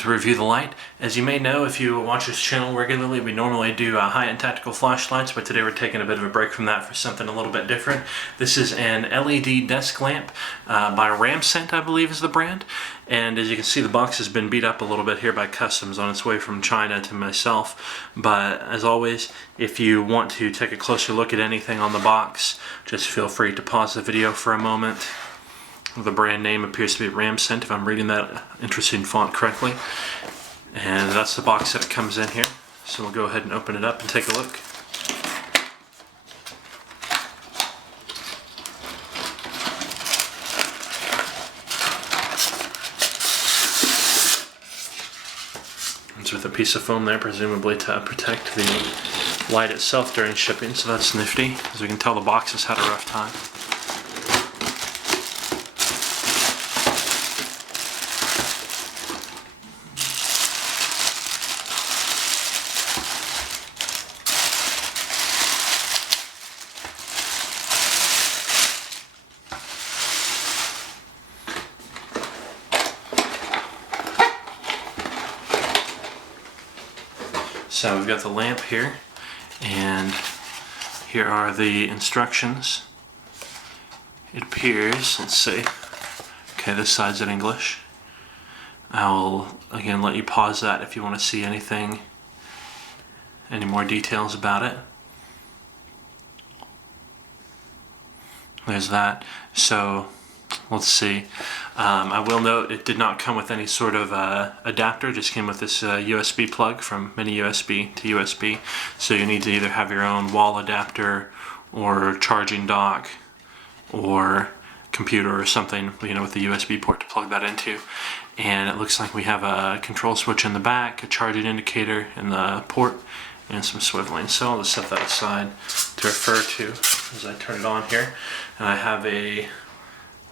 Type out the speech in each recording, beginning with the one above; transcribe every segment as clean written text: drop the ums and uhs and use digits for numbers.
to Review the Light. As you may know, if you watch this channel regularly, we normally do high-end tactical flashlights, but today we're taking a bit of a break from that for something a little bit different. This is an LED desk lamp by Ramcent, I believe is the brand. And as you can see, the box has been beat up a little bit here by customs on its way from China to myself. But as always, if you want to take a closer look at anything on the box, just feel free to pause the video for a moment. The brand name appears to be Ramcent, if I'm reading that interesting font correctly. And that's the box that it comes in here. So we'll go ahead and open it up and take a look. It's with a piece of foam there, presumably to protect the light itself during shipping, so that's nifty. As we can tell, the box has had a rough time. So we've got the lamp here, and here are the instructions. It appears, let's see, okay, this side's in English. I'll again let you pause that if you want to see anything, any more details about it. There's that. So let's see. I will note it did not come with any sort of adapter, it just came with this USB plug from mini USB to USB. So you need to either have your own wall adapter or charging dock or computer or something, you know, with the USB port to plug that into. And it looks like we have a control switch in the back, a charging indicator in the port, and some swiveling. So I'll just set that aside to refer to as I turn it on here. And I have a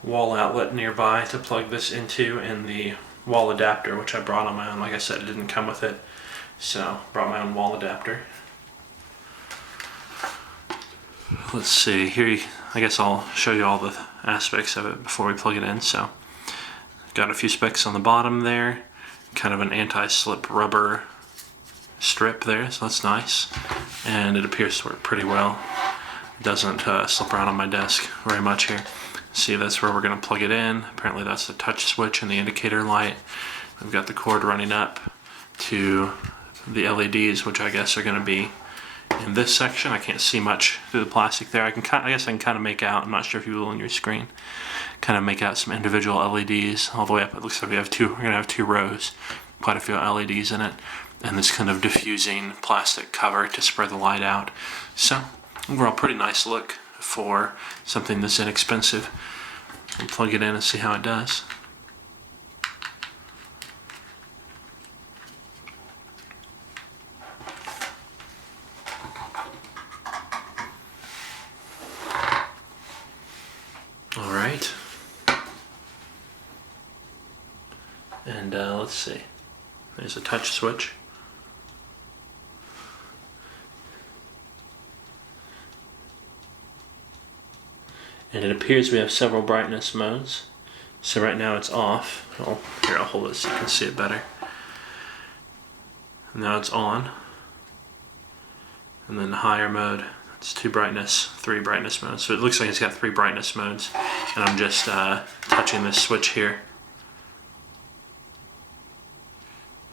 wall outlet nearby to plug this into, and the wall adapter, which I brought on my own. Like I said, it didn't come with it, so brought my own wall adapter. Let's see here, I guess I'll show you all the aspects of it before we plug it in. So got a few specs on the bottom there, kind of an anti-slip rubber strip there, so that's nice, and it appears to work pretty well. It doesn't slip around on my desk very much here. See, that's where we're going to plug it in. Apparently that's the touch switch and the indicator light. We've got the cord running up to the LEDs, which I guess are going to be in this section. I can't see much through the plastic there. I guess I can kind of make out, I'm not sure if you will on your screen, kind of make out some individual LEDs all the way up. It looks like we're going to have two rows, quite a few LEDs in it, and this kind of diffusing plastic cover to spread the light out. So overall, pretty nice look for something this inexpensive. We'll plug it in and see how it does. Alright. And let's see. There's a touch switch. And it appears we have several brightness modes. So right now it's off. Here, I'll hold it so you can see it better. And now it's on. And then the higher mode, it's three brightness modes. So it looks like it's got 3 brightness modes. And I'm just touching this switch here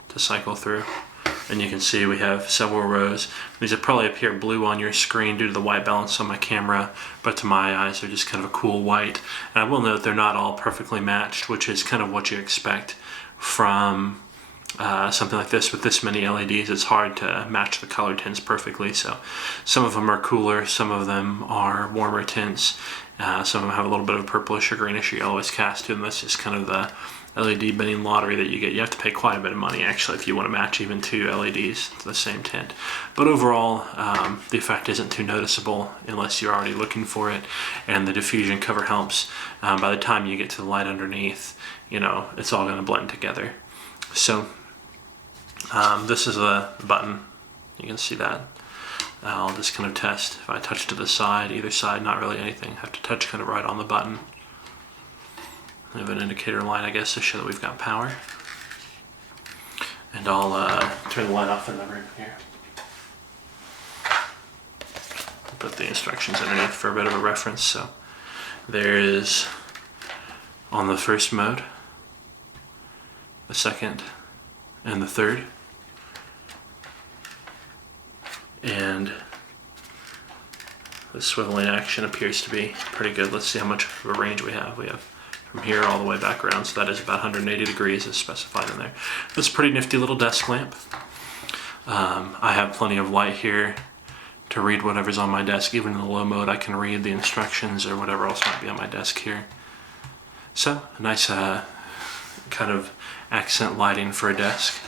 to cycle through. And you can see we have several rows. These will probably appear blue on your screen due to the white balance on my camera, but to my eyes they're just kind of a cool white. And I will note they're not all perfectly matched, which is kind of what you expect from something like this. With this many LEDs, it's hard to match the color tints perfectly. So some of them are cooler, some of them are warmer tints, some of them have a little bit of a purplish or greenish or yellowish cast to them. That's just kind of the LED binning lottery that you get. You have to pay quite a bit of money actually if you want to match even 2 LEDs to the same tint. But overall, the effect isn't too noticeable unless you're already looking for it, and the diffusion cover helps. By the time you get to the light underneath, you know, it's all going to blend together. So this is the button. You can see that. I'll just kind of test. If I touch to the side, either side, not really anything. I have to touch kind of right on the button. I have an indicator line, I guess, to show that we've got power. And I'll turn the light off in the room here. Put the instructions underneath for a bit of a reference. So there is, on the first mode, the second, and the third. And the swiveling action appears to be pretty good. Let's see how much of a range we have. We have from here all the way back around, so that is about 180 degrees as specified in there. That's a pretty nifty little desk lamp. I have plenty of light here to read whatever's on my desk. Even in the low mode, I can read the instructions or whatever else might be on my desk here. So, a nice kind of accent lighting for a desk.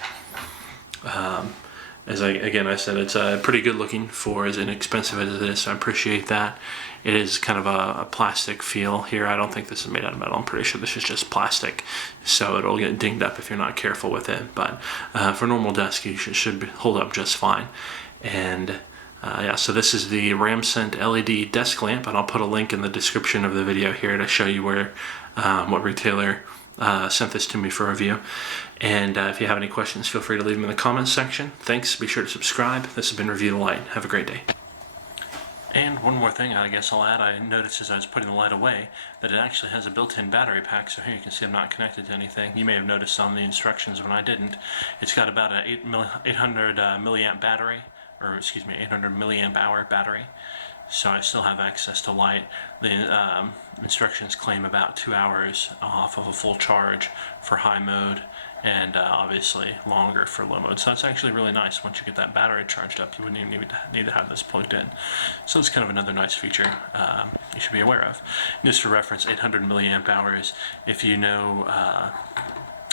As I said, it's pretty good looking for as inexpensive as it is, so I appreciate that. It is kind of a plastic feel here. I don't think this is made out of metal. I'm pretty sure this is just plastic, so it'll get dinged up if you're not careful with it. But for a normal desk, you should hold up just fine. And yeah, so this is the Ramcent LED desk lamp, and I'll put a link in the description of the video here to show you where what retailer sent this to me for review. And if you have any questions, feel free to leave them in the comments section. Thanks. Be sure to subscribe. This has been Review the Light. Have a great day. And one more thing I guess I'll add. I noticed as I was putting the light away that it actually has a built-in battery pack. So here you can see I'm not connected to anything. You may have noticed on the instructions when I didn't. It's got about an 800 milliamp battery, or excuse me, 800 milliamp hour battery. So I still have access to light. The instructions claim about 2 hours off of a full charge for high mode, and obviously longer for low mode. So that's actually really nice. Once you get that battery charged up, you wouldn't even need to have this plugged in. So it's kind of another nice feature you should be aware of. Just for reference, 800 milliamp hours. If you know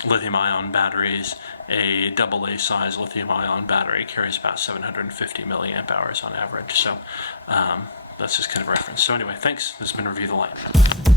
lithium-ion batteries, a AA size lithium-ion battery carries about 750 milliamp hours on average. So that's just kind of reference. So anyway, thanks. This has been Review the Light.